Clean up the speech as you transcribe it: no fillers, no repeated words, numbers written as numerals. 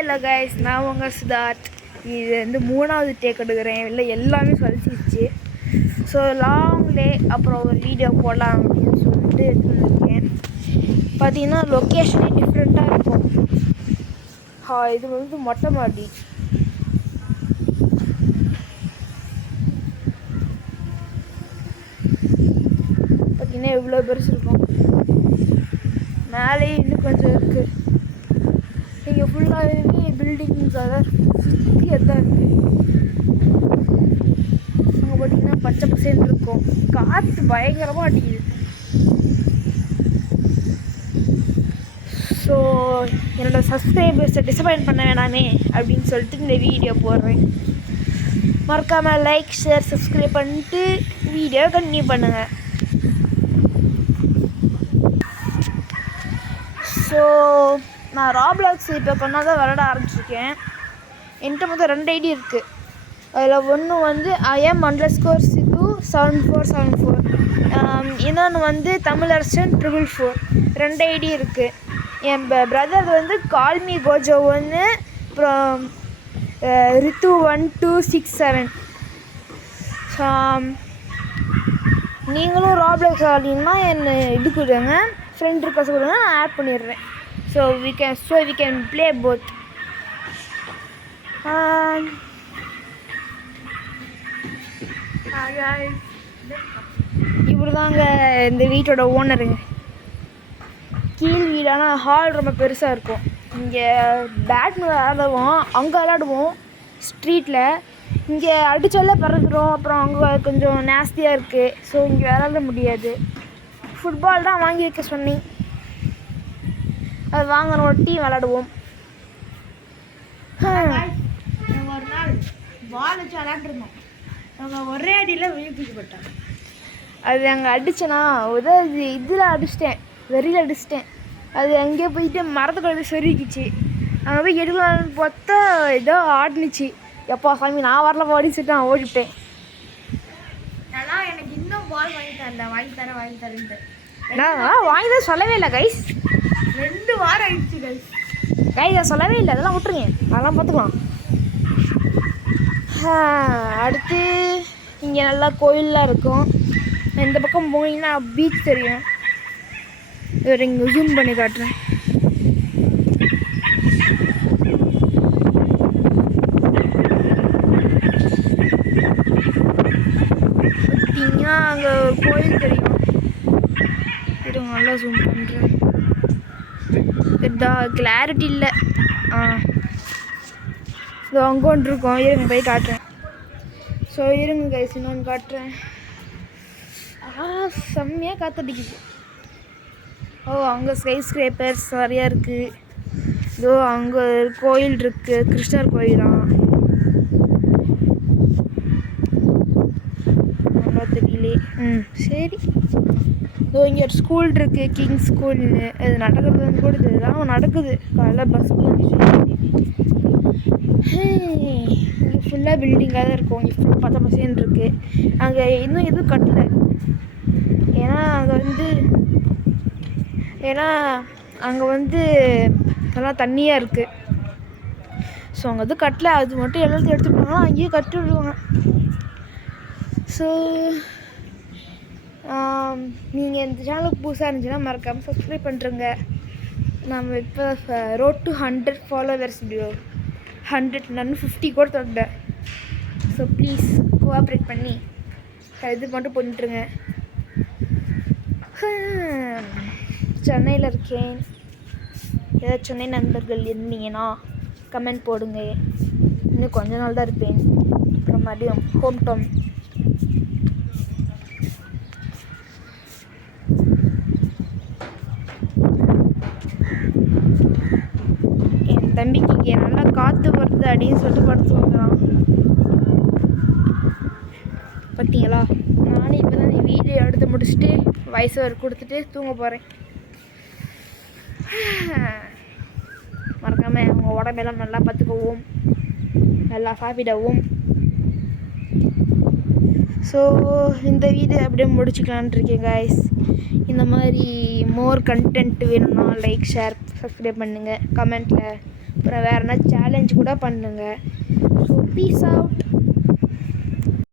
இல்லை கைஸ், நான் உங்கள் சித்தார்த். இது வந்து 3வது டேக் எடுக்கிறேன். இல்லை எல்லாமே சொல்லிச்சிருச்சு. ஸோ லாங்லே அப்புறம் ஒரு வீடியோ போடலாம் அப்படின்னு சொல்லிட்டு எடுத்துருக்கேன். பார்த்தீங்கன்னா லொக்கேஷனே டிஃப்ரெண்ட்டாக இருக்கும். இது வந்து மொட்டை மாடி. பார்த்தீங்கன்னா எவ்வளோ பெருசு இருக்கும். மேலே இன்னும் கொஞ்சம் இருக்குது. இங்கே ஃபுல்லாகவே பில்டிங்ஸ் அதான் சுற்றி தான் இருக்குது. அங்கே பார்த்தீங்கன்னா பச்சை பசேன்னு இருக்கும். காற்று பயங்கரமாக அடிக்குது. ஸோ என்னோடய சப்ஸ்கிரைபர்ஸை டிசப்பாயின்ட் பண்ண வேணாமே அப்படின்னு சொல்லிட்டு இந்த வீடியோ போடுறேன். மறக்காமல் லைக், ஷேர், சப்ஸ்கிரைப் பண்ணிட்டு வீடியோ கண்டினியூ பண்ணுங்கள். ஸோ நான் ராப்ளாக்ஸ் இப்போ கொண்டாதான் விளாட ஆரம்பிச்சிருக்கேன். என்கிட்ட மொத்தம் 2 ஐடி இருக்குது. அதில் ஒன்று வந்து IM_Situ7474. இன்னொன்று வந்து தமிழரசன் 444. 2 ஐடி இருக்குது. என் பிரதர் வந்து கால்மி கோஜோ 1, அப்புறம் ரித்து 1267. நீங்களும் ராப்ளாக்ஸ் ஆடிங்கன்னா என்னை இது கொடுங்க, ஃப்ரெண்ட் ரிக்வெஸ்ட் கொடுங்க, நான் ஆட் பண்ணிடுறேன். So we can play both. இவருதாங்க இந்த வீட்டோட ஓனருங்க. கீழ் வீடான ஹால் ரொம்ப பெருசாக இருக்கும். இங்கே பேட்னு விளாடுவோம், அங்கே விளாடுவோம் ஸ்ட்ரீட்டில். இங்கே அடிச்சொல்ல பறந்துடும். அப்புறம் அங்கே கொஞ்சம் நாஸ்தியாக இருக்குது. ஸோ இங்கே விளாட முடியாது. ஃபுட்பால் தான் வாங்கி வைக்க சொன்னேன். அது வாங்கணும், ஒரு டீம் விளாடுவோம். ஒரு நாள் பால் வச்சு விளாண்டுருந்தோம். நாங்கள் ஒரே அடியில் விழிப்பிக்கப்பட்டோம். அது அங்கே அடித்தேன்னா உதவி இதில் அடிச்சிட்டேன், வெறியில் அடிச்சிட்டேன். அது அங்கேயே போயிட்டு மரத்துக்குள்ள போய் சொருகிச்சு. அங்கே போய் எடுக்கலான்னு பார்த்தா ஏதோ ஆடினுச்சு. எப்பா சாமி நான் வரல ஓடின்னு சொல்லிட்டு நான் ஓடிவிட்டேன். ஆனால் எனக்கு இன்னும் பால் வாங்கி தரேன்ட்டு நான் வாங்கி தான் சொல்லவே இல்லை கைஸ். 2 வாரம் ஆயிடுச்சு கைஸ். அதை சொல்லவே இல்லை. அதெல்லாம் விட்டுருங்க, அதெல்லாம் பார்த்துக்கலாம். அடுத்து இங்கே நல்லா கோயிலெலாம் இருக்கும். இந்த பக்கம் போனீங்கன்னா பீச் தெரியும். இவர் இங்கே ஜூம் பண்ணி காட்டுறேன். பார்த்தீங்கன்னா அங்கே ஒரு கோயில் தெரியும். இருங்க நல்லா ஜூம் பண்ணுறேன். கிளாரிட்டி இல்லை. ஸோ அங்கே ஒன்று இருக்கோம். இருங்க போய் காட்டுறேன். ஸோ இருங்க கைஸ், இன்னொன்று காட்டுறேன். செம்மையாக காற்றடிக்குது. அங்கே ஸ்கை ஸ்க்ரேப்பர்ஸ் நிறையா இருக்குது. இதோ அங்கே கோயில் இருக்குது, கிருஷ்ணர் கோயிலாம். நல்லா தெரியலே. சரி. இதோ இங்கே ஒரு ஸ்கூல் இருக்குது, கிங் ஸ்கூல்னு. அது நடக்கிறதுன்னு கூட இதெல்லாம் நடக்குது. காலைல பஸ் போச்சு. இங்கே ஃபுல்லாக பில்டிங்காக தான் இருக்கும். இங்கே ஃபுல்லாக பச்சை பசேன்னு இருக்குது. அங்கே இன்னும் எதுவும் கட்டலை. ஏன்னா அங்கே வந்து நல்லா தண்ணியாக இருக்குது. ஸோ அங்கே எதுவும் கட்டலை. அது மட்டும் எல்லாத்தையும் எடுத்துகிட்டு போனாங்கன்னா அங்கேயே கட்டி விடுவாங்க. ஸோ நீங்கள் இந்த சேனலுக்கு புதுசாக இருந்துச்சுன்னா மறக்காமல் சப்ஸ்கிரைப் பண்ணுறங்க. நம்ம இப்போ ரோட் டு 100 ஃபாலோவர்ஸ் வீடியோ 100 நான் 50 கூட தொட்டேன். ஸோ ப்ளீஸ் கோஆப்ரேட் பண்ணி இது மட்டும் பண்ணிட்டுருங்க. சென்னையில் இருக்கேன். ஏதாவது சென்னை நண்பர்கள் இருந்தீங்கன்னா கமெண்ட் போடுங்க. இன்னும் கொஞ்ச நாள் தான் இருப்பேன். அப்புறம் மறுபடியும் ஹோம் டவுன். என் தம்பிக்கு இங்கே நல்லா காற்று வருது அப்படின்னு சொல்லிட்டு படுத்து வந்துடுறான். பார்த்தீங்களா, நானும் இப்போ தான் வீடியோ எடுத்து முடிச்சுட்டு வாய்ஸ் ஓவர் கொடுத்துட்டு தூங்க போகிறேன். மறக்காமல் உங்கள் உடம்பெல்லாம் நல்லா பார்த்துக்குவோம், நல்லா சாப்பிடவும். ஸோ இந்த வீடியோ அப்படியே முடிச்சுக்கலான்ட்டு இருக்கேன் கைஸ். இந்த மாதிரி மோர் கண்டென்ட் வேணும்னா லைக், ஷேர், சப்ஸ்கிரைப் பண்ணுங்கள். கமெண்ட்டில் அப்புறம் வேறு என்ன சேலஞ்ச் கூட பண்ணுங்க. So peace out.